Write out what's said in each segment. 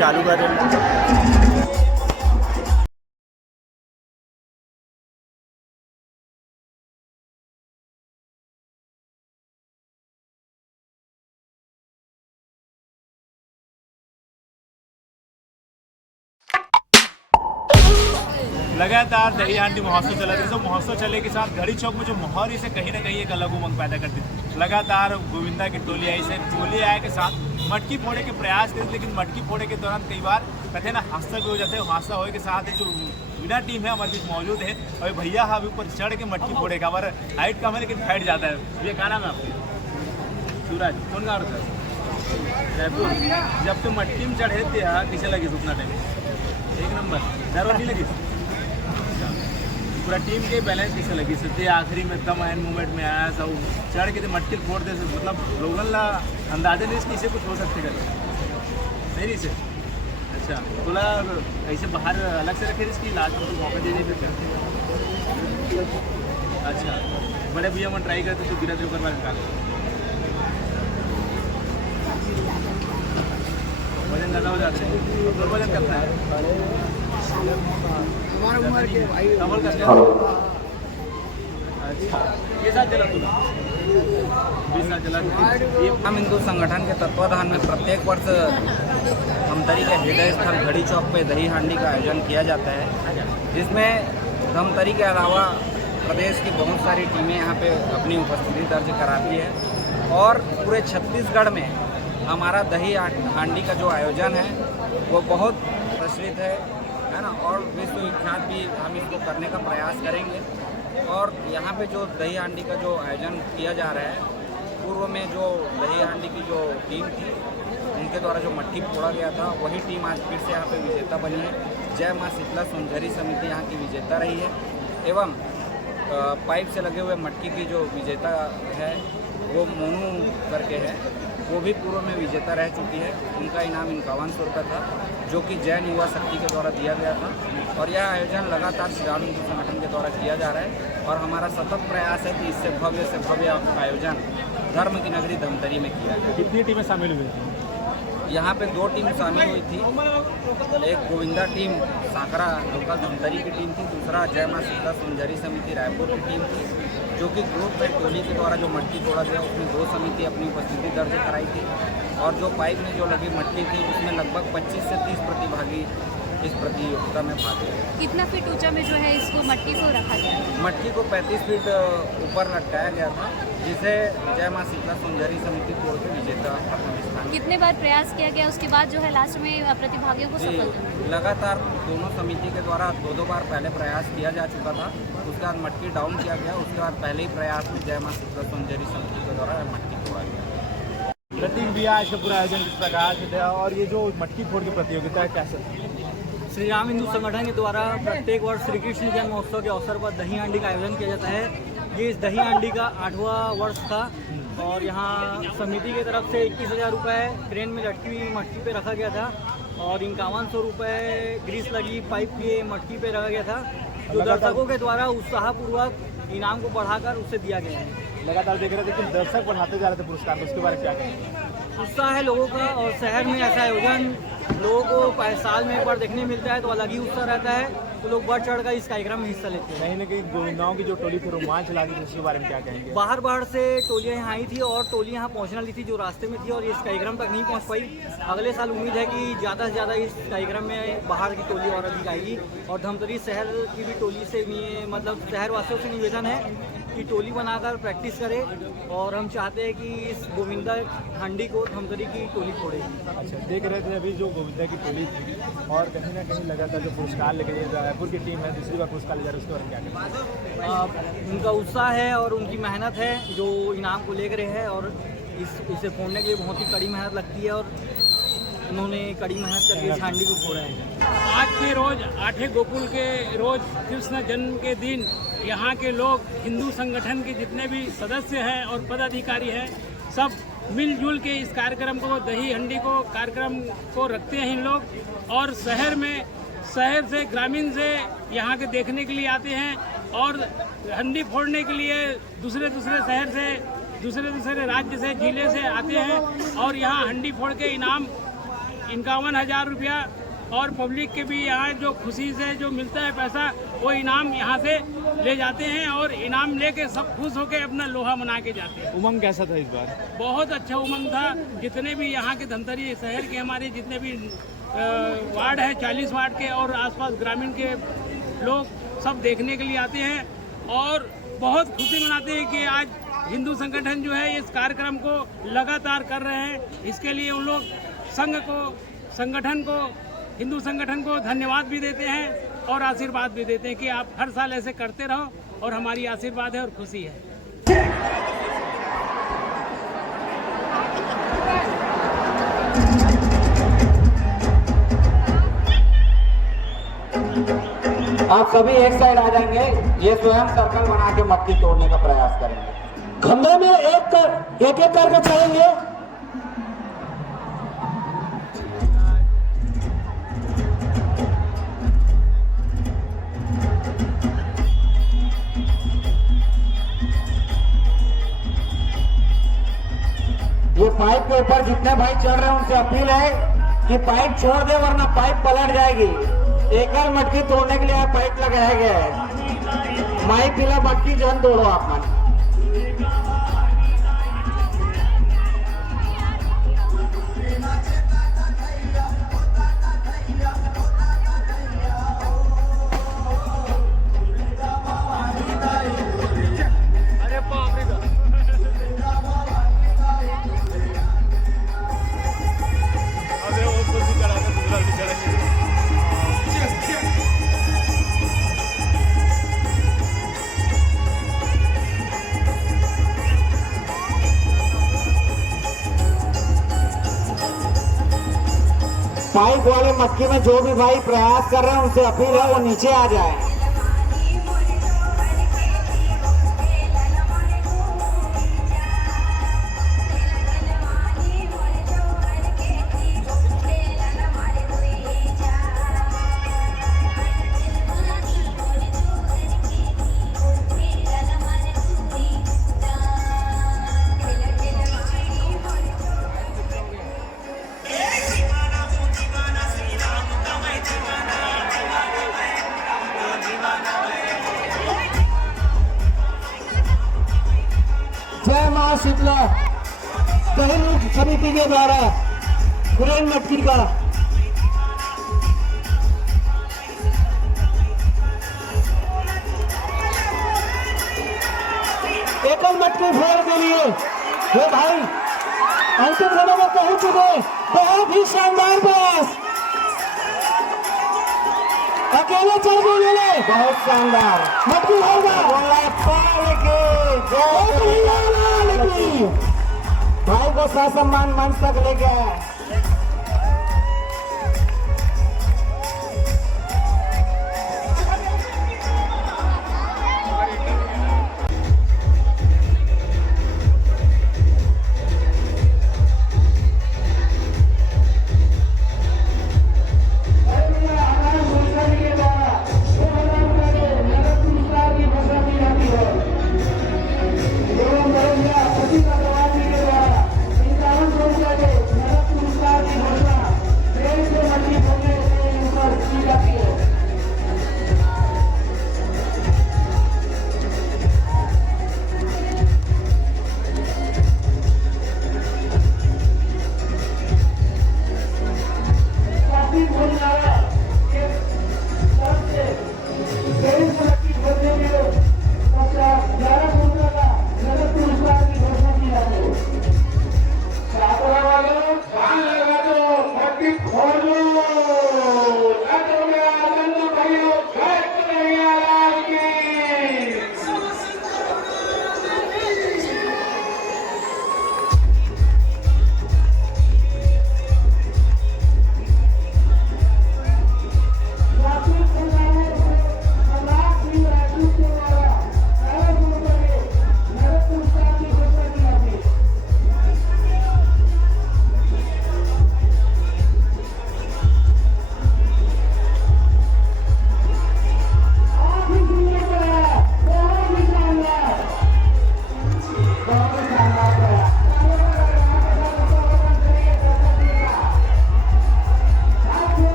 चालू कर लगातार दही हांडी महोत्सव चला था। तो महोत्सव चलने के साथ घड़ी चौक में जो मोहरी से कहीं ना कहीं एक अलग उमंग पैदा करती थी। लगातार गोविंदा की टोली आई से टोली आए के साथ मटकी फोड़े के प्रयास करते, लेकिन मटकी फोड़े के दौरान कई बार कहते हैं ना हादसा भी हो जाते हैं। हादसा होने के साथ जो बिना टीम है हमारे बीच मौजूद है और भैया अभी ऊपर चढ़ के मटकी फोड़े का हमारा हाइट कम है लेकिन फैट जाता है। ये क्या नाम है आपके? सूरज। कौन गाँव था? जयपुर। जब तो मटकी में चढ़े थे कैसे लगी उतना टाइम? एक नंबर। डर नहीं लगी? पूरा टीम के बैलेंस कैसे लगी? सत्य आखिरी में एकदम एंड मोमेंट में आया सब चढ़ के मटकी फोड़ दे, मतलब लोगन ला अंदाजे नहीं किसे कुछ हो सकते कर नहीं से। अच्छा, थोड़ा ऐसे बाहर अलग से रखे इसकी लास्ट में मौका दे दे फिर। अच्छा, बड़े भैया मैं ट्राई करते तो गिरा के ऊपर निकाल वजन ज़्यादा हो जाते हैं। तो वजन कितना है? हम हिंदू संगठन के तत्वाधान में प्रत्येक वर्ष धमतरी के हृदय स्थल घड़ी चौक पे दही हांडी का आयोजन किया जाता है, जिसमें धमतरी के अलावा प्रदेश की बहुत सारी टीमें यहाँ पे अपनी उपस्थिति दर्ज कराती है और पूरे छत्तीसगढ़ में हमारा दही हांडी का जो आयोजन है वो बहुत प्रचलित है ना, और विश्व विख्यात भी हम इसको करने का प्रयास करेंगे। और यहाँ पे जो दही हांडी का जो आयोजन किया जा रहा है, पूर्व में जो दही हांडी की जो टीम थी उनके द्वारा जो मटकी फोड़ा गया था वही टीम आज फिर से यहाँ पे विजेता बनी है। जय माँ शीतला सोनझरी समिति यहाँ की विजेता रही है एवं पाइप से लगे हुए मटकी की जो विजेता है वो मोनू करके है, वो भी पूर्व में विजेता रह चुकी है। उनका इनाम 5100 रुपये था जो कि जैन युवा शक्ति के द्वारा दिया गया था। और यह आयोजन लगातार श्री राम हिंदू संगठन के द्वारा किया जा रहा है और हमारा सतत प्रयास है कि इससे भव्य आयोजन धर्म की नगरी धमतरी में किया जाए। कितनी टीमें शामिल हुई थी? यहाँ पे 2 टीम शामिल हुई थी। एक गोविंदा टीम साकरा लोकल धमतरी की टीम थी, दूसरा जय माँ शीतला सोनझरी समिति रायपुर की टीम थी, जो कि ग्रुप में टोली के द्वारा जो मटकी तोड़ा गया उसमें 2 समिति अपनी उपस्थिति दर्ज कराई थी। और जो पाइप में जो लगी मटकी थी उसमें लगभग 25 से 30 प्रतिभागी इस प्रतियोगिता में भाग लिए। कितना फीट ऊंचा में जो है इसको मटकी को रखा गया? मटकी को 35 फीट ऊपर लटकाया गया था, जिसे जय माँ शीतला सोनझरी समिति तोड़ के विजेता प्रथम स्थान। कितने बार प्रयास किया गया उसके बाद जो है लास्ट में प्रतिभागियों को सफलता? लगातार दोनों समिति के द्वारा 2 बार पहले प्रयास किया जा चुका था, उसके बाद मटकी डाउन किया गया, उसके बाद पहले ही प्रयास में जय माँ शीतला सोनझरी समिति के द्वारा मटकी तोड़ा गया। प्रतीक भी आज का पूरा आयोजन किस प्रकार से था और ये जो मटकी फोड़ की प्रतियोगिता है कैसे? श्री राम हिंदू संगठन के द्वारा प्रत्येक वर्ष श्री कृष्ण जन्म महोत्सव के अवसर पर दही हांडी का आयोजन किया जाता है। ये इस दही हांडी का 8वां वर्ष था और यहाँ समिति की तरफ से 21,000 रुपये क्रेन में लटकी हुई मटकी पे रखा गया था और 5100 रुपये ग्रीस लगी पाइप के मटकी पे रखा गया था, जो दर्शकों के द्वारा उत्साहपूर्वक इनाम को बढ़ाकर उसे दिया गया है। लगातार देख रहे थे कि दर्शक बढ़ाते जा रहे थे पुरस्कार, तो उसके बारे में क्या कहेंगे? उत्साह है लोगों का और शहर में ऐसा आयोजन लोगों को साल में एक बार देखने मिलता है तो अलग ही उत्साह रहता है, तो लोग बढ़ चढ़ कर इस कार्यक्रम में हिस्सा लेते हैं। कहीं ना कहीं गोविंदाओं की जो टोली थी रोमांच ला दी थी, उसके बारे में क्या कहेंगे? बाहर से टोलियां यहाँ आई थी और टोली यहाँ पहुँचने वाली थी जो रास्ते में थी और इस कार्यक्रम तक नहीं पहुँच पाई। अगले साल उम्मीद है कि ज़्यादा से ज़्यादा इस कार्यक्रम में बाहर की टोली और अधिक आएगी और धमतरी शहर की भी टोली से भी मतलब शहरवासियों से निवेदन है कि टोली बनाकर प्रैक्टिस करे और हम चाहते हैं कि इस गोविंदा हांडी को धमतरी की टोली फोड़े। अच्छा, देख रहे थे अभी जो गोविंदा की टोली थी और कहीं ना कहीं लगातार जो पुरस्कार लेके रायपुर की टीम है दूसरी बार पुरस्कार ले जा रही है, उसके बारे में क्या कहेंगे? उनका उत्साह है और उनकी मेहनत है जो इनाम को लेकर है और इसे फोड़ने के लिए बहुत ही कड़ी मेहनत लगती है और उन्होंने कड़ी मेहनत करके इस हांडी को फोड़ा है। आज के रोज 8 गोकुल के रोज कृष्ण जन्म के दिन यहाँ के लोग हिंदू संगठन के जितने भी सदस्य हैं और पदाधिकारी हैं सब मिलजुल के इस कार्यक्रम को दही हांडी को कार्यक्रम को रखते हैं इन लोग और शहर में शहर से, ग्रामीण से यहाँ के देखने के लिए आते हैं और हंडी फोड़ने के लिए दूसरे शहर से, दूसरे राज्य से, जिले से आते हैं और यहाँ हंडी फोड़ के इनाम 51,000 रुपया और पब्लिक के भी यहाँ जो खुशी से जो मिलता है पैसा, वो इनाम यहाँ से ले जाते हैं और इनाम लेके सब खुश होकर अपना लोहा मना के जाते हैं। उमंग कैसा था इस बार? बहुत अच्छा उमंग था। जितने भी यहाँ के धमतरी शहर के हमारे जितने भी वार्ड है, 40 वार्ड के और आसपास ग्रामीण के लोग सब देखने के लिए आते हैं और बहुत खुशी मनाते हैं कि आज हिंदू संगठन जो है इस कार्यक्रम को लगातार कर रहे हैं। इसके लिए उन लोग संगठन को हिंदू संगठन को धन्यवाद भी देते हैं और आशीर्वाद भी देते हैं कि आप हर साल ऐसे करते रहो और हमारी आशीर्वाद है और खुशी है। आप सभी एक साइड आ जाएंगे, ये स्वयं सर्कल बना के मटकी तोड़ने का प्रयास करेंगे। खंभे में एक करके चलेंगे। ये पाइप के ऊपर जितने भाई चढ़ रहे हैं उनसे अपील है कि पाइप छोड़ दे वरना पाइप पलट जाएगी। एकल मटकी तोड़ने के लिए पाइप लगाया गया है। माई पीला मटकी जन तोड़ो आप मन। पाइप वाले मटकी में जो भी भाई प्रयास कर रहे हैं उनसे अपील है वो नीचे आ जाए। जय मां शीतला दहली समिति के द्वारा ग्रेन मटकी का एकल मटकी फोड़ के लिए वो भाई अंतिम समय में पहुंच चुके। बहुत ही शानदार प्रयास, अकेले चल के मिले, बहुत शानदार मटकी होगा भाई को ससम्मान मंच तक लेके आया। प्रति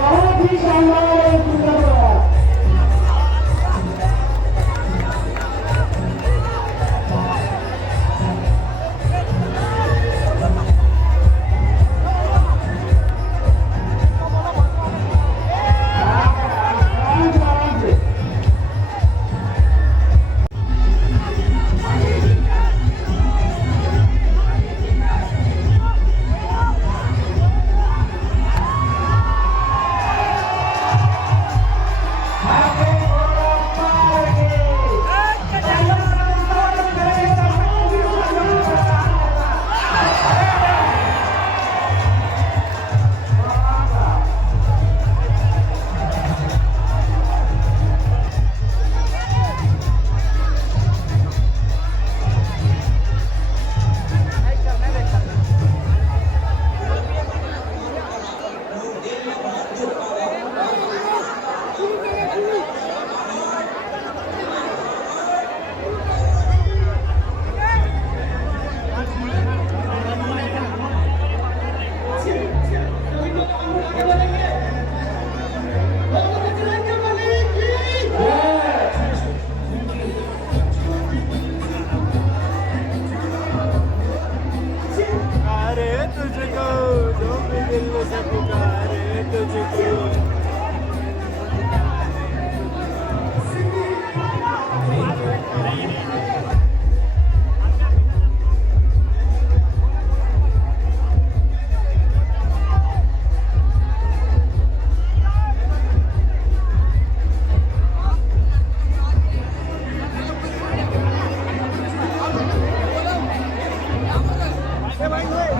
बहुत ही शानदार और सुंदर प्रयास। Terima kasih.